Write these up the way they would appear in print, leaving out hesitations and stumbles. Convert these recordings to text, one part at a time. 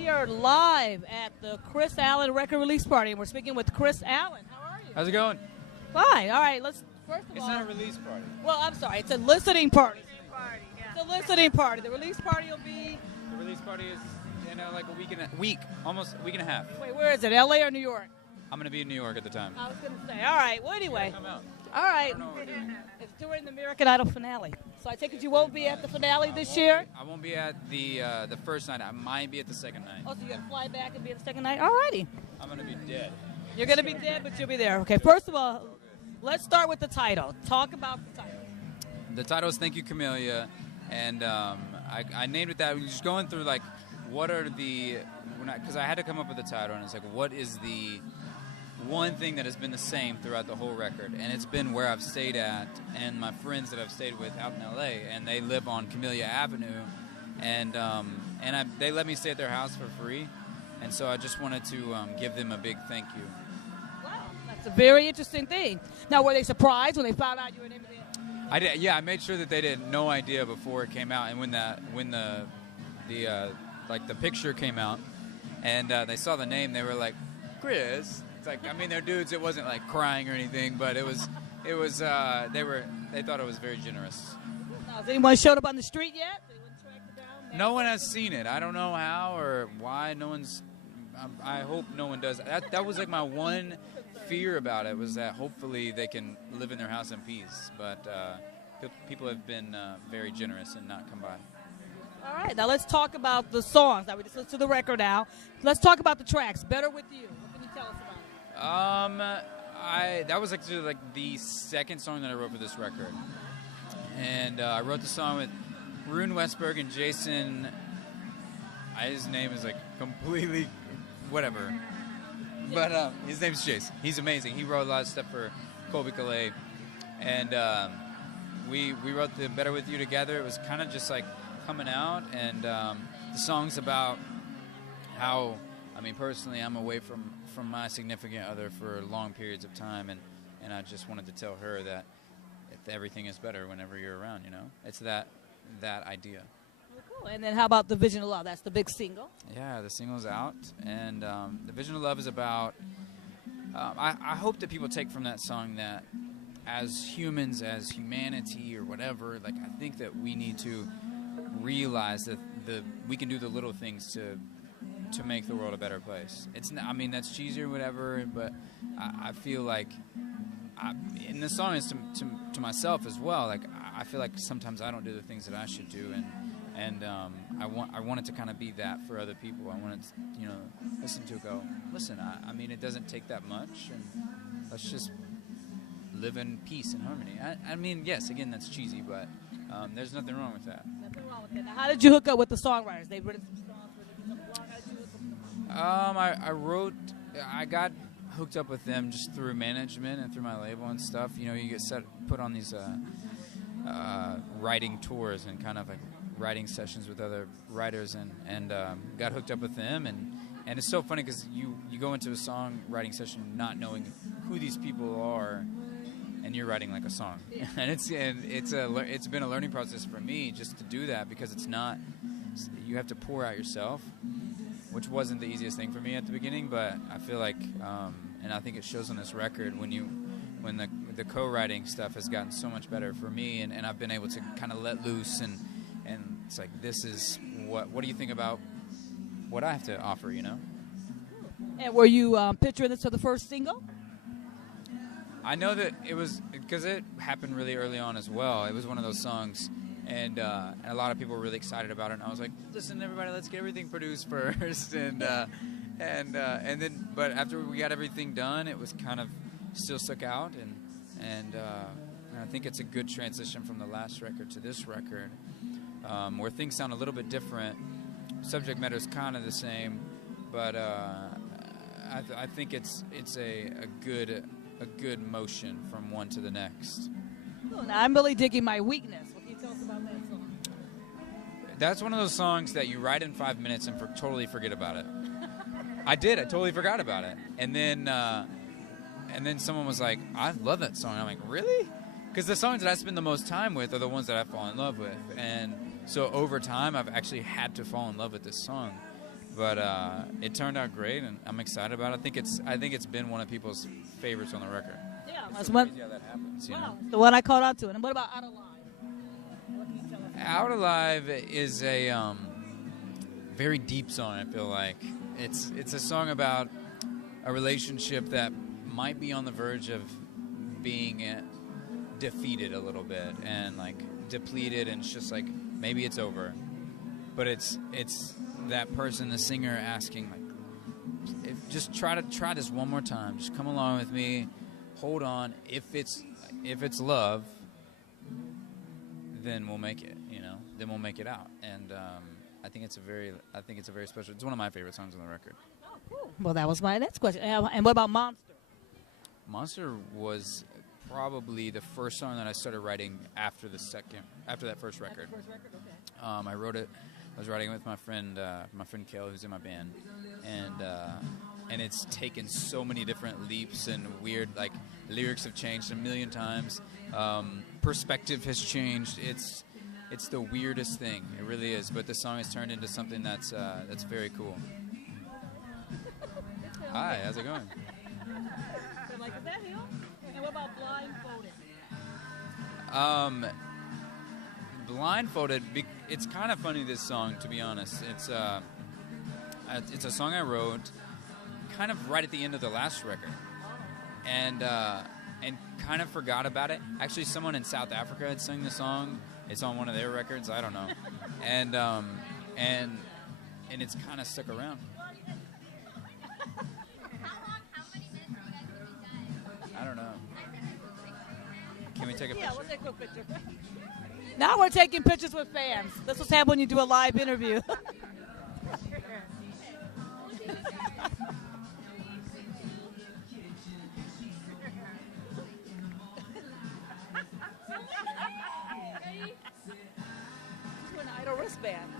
We are live at the Chris Allen record release party, and we're speaking with Chris Allen. How are you? How's it going? Fine. All right. Let's first of all. It's not a release party. Well, I'm sorry. It's a listening party. Yeah. It's a listening party. The release party will be. The release party is, like almost a week and a half. Wait, where is it? L.A. or New York? I'm gonna be in New York at the time. I was going to say. All right. Well, anyway. Come out. All right. I don't know what we're doing. It's during the American Idol finale. So I take it you won't be at the finale this year? I won't be at the first night. I might be at the second night. Oh, so you're going to fly back and be at the second night? All righty. I'm gonna be dead. You're going to be dead, but you'll be there. Okay. First of all, let's start with the title. Talk about the title. The title is Thank You, Camellia, and I named it that. We're just going through like what are because I had to come up with a title, and it's like what is the one thing that has been the same throughout the whole record, and it's been where I've stayed at and my friends that I've stayed with out in LA, and they live on Camellia Avenue, and they let me stay at their house for free, and so I just wanted to give them a big thank you. Wow, that's a very interesting thing. Now, were they surprised when they found out you were named it? I did, yeah. I made sure that they had no idea before it came out, and when the picture came out, and they saw the name, they were like, Chris. It's like, I mean, they're dudes. It wasn't like crying or anything, but they thought it was very generous. Now, has anyone showed up on the street yet? Anyone tracked it down? No one has seen it. I don't know how or why. I hope no one does. That was like my one fear about it, was that hopefully they can live in their house in peace. But people have been very generous and not come by. All right, now let's talk about the songs. Now we just listened to the record now. Let's talk about the tracks. Better With You. What can you tell us about it? That was actually like the second song that I wrote for this record, and I wrote the song with Rune Westberg and Jason. His name is like completely whatever, but his name's Jason. He's amazing. He wrote a lot of stuff for Colby Calais, and we wrote the Better With You together. It was kind of just like coming out, and the song's about how, I mean, personally, I'm away from my significant other for long periods of time, and I just wanted to tell her that everything is better whenever you're around, It's that idea. Well, cool. And then how about The Vision of Love? That's the big single. Yeah, the single's out, and The Vision of Love is about, I hope that people take from that song that as humans, as humanity or whatever, like I think that we need to realize that we can do the little things to make the world a better place. It's not, I mean, that's cheesy or whatever, but I feel like, and the song is to myself as well. Like I feel like sometimes I don't do the things that I should do, and I want it to kind of be that for other people. I want it to, listen. I mean, it doesn't take that much, and let's just live in peace and harmony. I mean, yes, again, that's cheesy, but there's nothing wrong with that. Nothing wrong with that. Now, how did you hook up with the songwriters? They've written some songs. I got hooked up with them just through management and through my label and stuff. You get put on these writing tours and kind of like writing sessions with other writers, and got hooked up with them. And it's so funny because you go into a songwriting session not knowing who these people are, and you're writing like a song. and it's been a learning process for me just to do that, because you have to pour out yourself, which wasn't the easiest thing for me at the beginning, but I feel like, and I think it shows on this record when the co-writing stuff has gotten so much better for me, and I've been able to kind of let loose, and it's like, this is what do you think about what I have to offer, And were you picturing this for the first single? I know that it was, because it happened really early on as well. It was one of those songs, and a lot of people were really excited about it. And I was like, "Listen, everybody, let's get everything produced first." And then, but after we got everything done, it was kind of still stuck out. And I think it's a good transition from the last record to this record, where things sound a little bit different. Subject matter is kind of the same, but I think it's a good motion from one to the next. Cool. Now, I'm really digging My Weakness. What can you tell us about that song? That's one of those songs that you write in 5 minutes and totally forget about it. I totally forgot about it. And then someone was like, I love that song. I'm like, really? Because the songs that I spend the most time with are the ones that I fall in love with. And so over time, I've actually had to fall in love with this song. But it turned out great, and I'm excited about it. I think it's been one of people's favorites on the record. Yeah, It's that's so one. crazy how that happens, you know? The one I caught on to. And what about Out of Line? What can you tell us? Out Alive is a very deep song. I feel like it's a song about a relationship that might be on the verge of being defeated a little bit and like depleted, and it's just like maybe it's over. But it's that person, the singer, asking like, just try this one more time. Just come along with me. Hold on. If it's love, then we'll make it. You know, then we'll make it out. And I think it's a very special. It's one of my favorite songs on the record. Oh, cool. Well, that was my next question. And what about Monster? Monster was probably the first song that I started writing after that first record. First record, okay. I wrote it. I was writing it with my friend Kel, who's in my band, and it's taken so many different leaps and weird, like, lyrics have changed a million times. Perspective has changed. It's the weirdest thing. It really is. But the song has turned into something that's very cool. Hi, how's it going? So, like, is that him? And what about Blindfolded? Blindfolded. It's kind of funny, this song, to be honest. It's a song I wrote kind of right at the end of the last record, and kind of forgot about it. Actually, someone in South Africa had sung the song. It's on one of their records. I don't know, and it's kind of stuck around. I don't know. Can we take a picture? Yeah, we'll take a picture. Now we're taking pictures with fans. This was happening when you do a live interview. An idol wristband.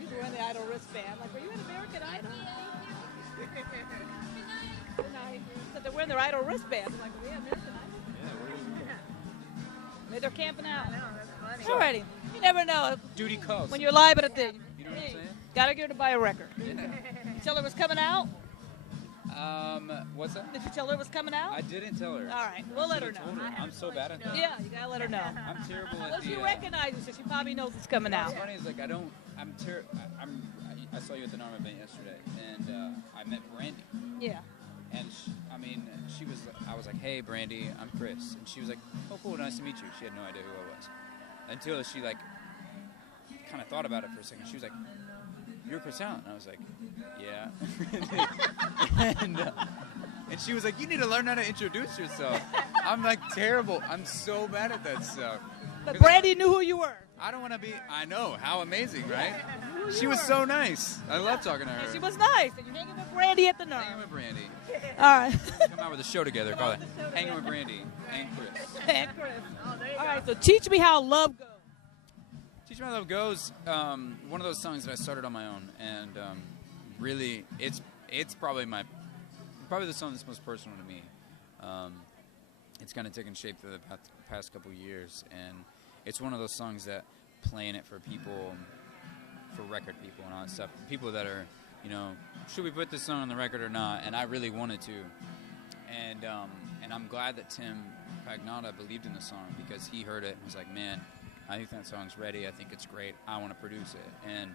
He's wearing the idol wristband. Like, were you an American Idol? Good night. So they're wearing their idol wristbands. I'm like, are we American Idol? Maybe they're camping out. That's funny. Alrighty. You never know Duty calls. when you're live at a thing. You know what I'm saying? Gotta get her to buy a record. Yeah. Did you tell her it was coming out? What's that? Did you tell her it was coming out? I didn't tell her. All right, we'll let her know. Told her. I'm so bad at that. Yeah, you gotta let her know. I'm terrible at Well, the. she recognizes it. She probably knows it's coming out. What's funny is, like, I saw you at the NARM event yesterday, and I met Brandy, Yeah. and I was like, hey, Brandy, I'm Chris, and she was like, oh, cool, nice to meet you. She had no idea who I was, until she, like, kind of thought about it for a second. She was like, you're Chris Allen. And I was like, yeah. and she was like, you need to learn how to introduce yourself. I'm like, terrible. I'm so bad at that stuff. But Brandy knew who you were. I don't want to be. I know, how amazing, right? Who She you was were. so nice. I love talking to her. And she was nice. And you're hanging with Brandy at the Hanging NERM. with Brandy. All right. Come out with a show together. Call it Hanging with Brandy and Chris. And Chris. Oh, there you All go. right, so teach me how love goes. Teach Me How Love Goes. One of those songs that I started on my own, and really, it's probably the song that's most personal to me. It's kind of taken shape through the past couple years, and it's one of those songs that playing it for people, for record people and all that stuff, people that are, you know, should we put this song on the record or not? And I really wanted to, and I'm glad that Tim Pagnotta believed in the song, because he heard it and was like, man, I think that song's ready. I think it's great. I want to produce it. And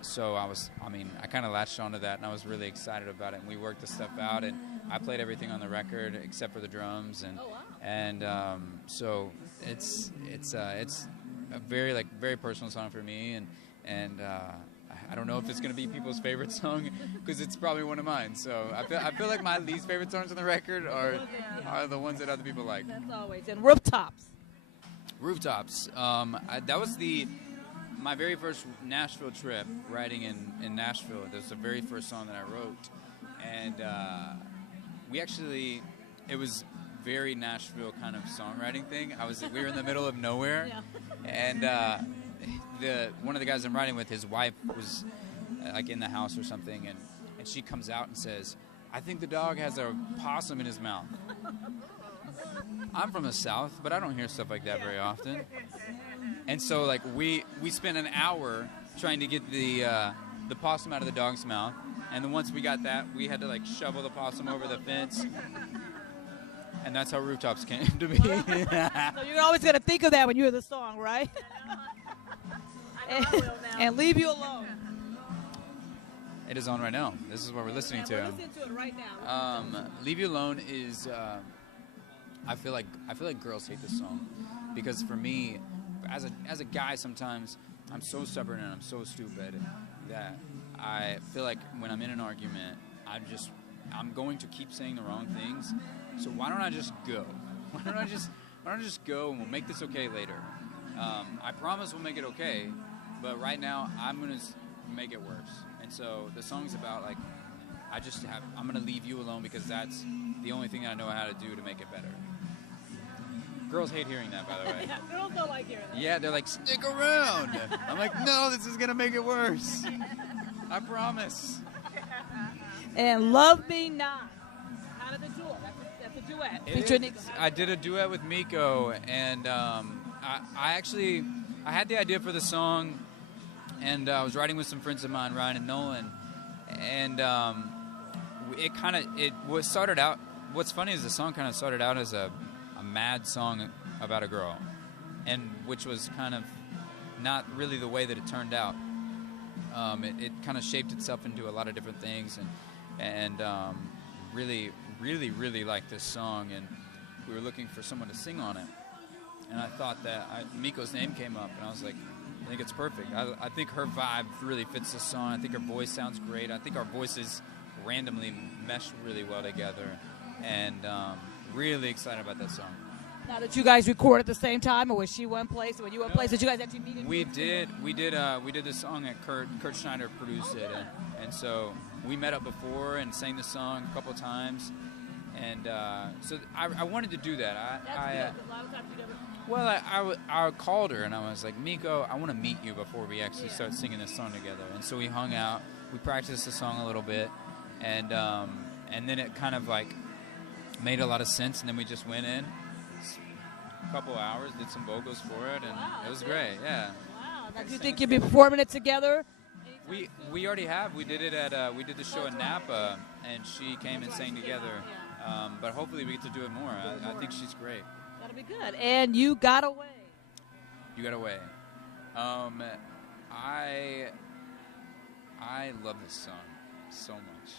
so I kind of latched onto that, and I was really excited about it. And we worked the stuff out, and I played everything on the record except for the drums. And Oh, wow. and so it's a very personal song for me. And I don't know if it's going to be people's favorite song, because it's probably one of mine. So I feel like my least favorite songs on the record are the ones that other people like. That's always. And Rooftops. Rooftops. That was my very first Nashville trip, writing in Nashville. That was the very first song that I wrote, and it was very Nashville kind of songwriting thing. We were in the middle of nowhere, and one of the guys I'm writing with, his wife was like in the house or something, and she comes out and says, I think the dog has a possum in his mouth. I'm from the South, but I don't hear stuff like that very often. And so, like, we spent an hour trying to get the possum out of the dog's mouth. And then once we got that, we had to, like, shovel the possum over the fence. And that's how Rooftops came to be. So you're always going to think of that when you hear the song, right? I know I will now. And Leave You Alone. It is on right now. This is what we're listening to. We're listening to it right now. Leave You Alone is, I feel like girls hate this song. Because for me, as a guy, sometimes I'm so stubborn and I'm so stupid that I feel like when I'm in an argument, I'm going to keep saying the wrong things. So why don't I just go? Why don't I just go and we'll make this okay later? I promise we'll make it okay, but right now I'm gonna make it worse. And so the song's about, like, I'm gonna leave you alone because that's the only thing I know how to do to make it better. Girls hate hearing that, by the way. Yeah, girls don't like hearing that. Yeah, they're like, stick around. I'm like, no, this is gonna make it worse. I promise. And Love Me Not. How did they do it? That's a duet. Featuring Nico. I did a duet with Miko, and I had the idea for the song, and I was writing with some friends of mine, Ryan and Nolan, and started out. What's funny is the song kind of started out as a mad song about a girl, and which was kind of not really the way that it turned out. It kind of shaped itself into a lot of different things, and really, really, really liked this song, and we were looking for someone to sing on it. And I thought that Miko's name came up, and I was like, I think it's perfect. I think her vibe really fits the song. I think her voice sounds great. I think our voices randomly mesh really well together, and really excited about that song. Now, did you guys record at the same time, or was she one place, or were you one place? Did you guys actually meet? We did this song that Kurt Schneider produced it, and so we met up before and sang the song a couple times, and so I wanted to do that. That's good. A lot of times you never. Well, I called her and I was like, Miko, I want to meet you before we actually start singing this song together. And so we hung out, we practiced the song a little bit, and then it kind of like made a lot of sense. And then we just went in. A couple hours, did some vocals for it, and it was great. Yeah. Wow. Now, do you think you'll be performing it together? We already have. We did it at we did the show in Napa, and she came and sang together. But hopefully we get to do it more. I think she's great. That'll be good. And You Got Away. You Got Away. I love this song so much.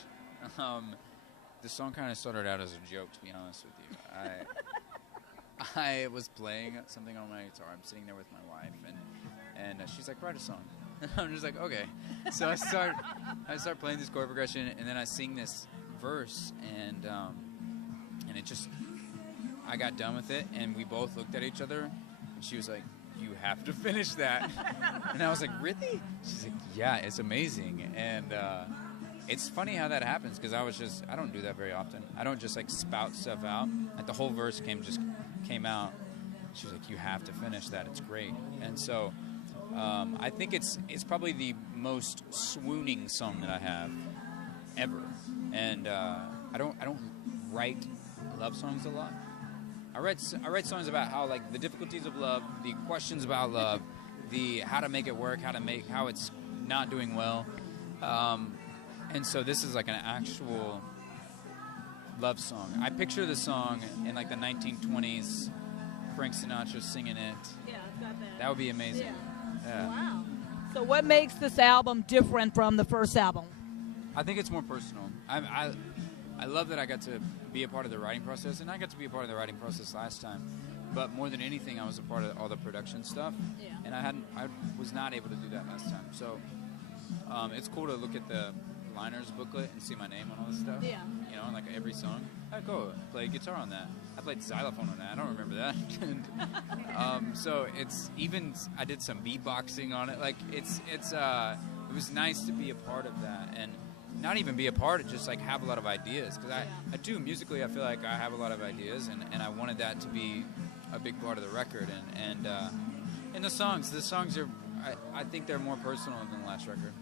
The song kind of started out as a joke, to be honest with you. I was playing something on my guitar. I'm sitting there with my wife, and she's like, write a song. I'm just like, okay. So I start playing this chord progression, and then I sing this verse, and it just, I got done with it, and we both looked at each other, and she was like, you have to finish that. And I was like, really? She's like, yeah, it's amazing. And it's funny how that happens, because I don't do that very often. I don't just like spout stuff out. Like the whole verse came out. She was like, you have to finish that. It's great. And so I think it's probably the most swooning song that I have ever. And I don't write love songs a lot. I write songs about how, like, the difficulties of love, the questions about love, the how to make it work, how it's not doing well. And so this is like an actual love song. I picture the song in like the 1920s, Frank Sinatra singing it. Yeah, it's got that. That would be amazing. Yeah. Wow. So what makes this album different from the first album? I think it's more personal. I love that I got to be a part of the writing process, and I got to be a part of the writing process last time. But more than anything, I was a part of all the production stuff, and I was not able to do that last time. So it's cool to look at the liners booklet and see my name on all this stuff. Yeah. You know, like every song. I go play guitar on that. I played xylophone on that. I don't remember that. And, so it's even. I did some beatboxing on it. Like it was nice to be a part of that, and not even be a part of, just like have a lot of ideas, because I do musically. I feel like I have a lot of ideas, and I wanted that to be a big part of the record, and the songs are. I think they're more personal than the last record.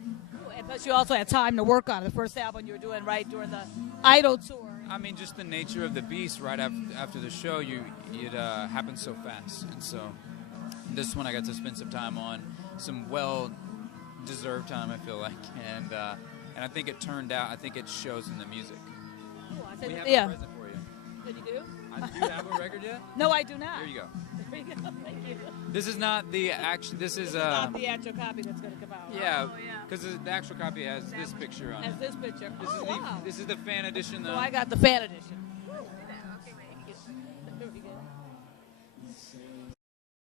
And plus, you also had time to work on it. The first album you were doing right during the Idol tour, I mean, just the nature of the beast. Right after the show, it happened so fast, and so this one I got to spend some time on, some well-deserved time. I feel like, and I think it turned out. I think it shows in the music. Ooh, I said, We have yeah. a present for you. Did you do? Do you have a record yet? No, I do not. Here you go. There you go. Thank you. This is not the action. This is Not the actual copy that's going to come out. yeah, Oh, yeah. because the actual copy has this picture on As it. this picture. This Oh, is wow. this is the fan edition though. So I got the fan edition.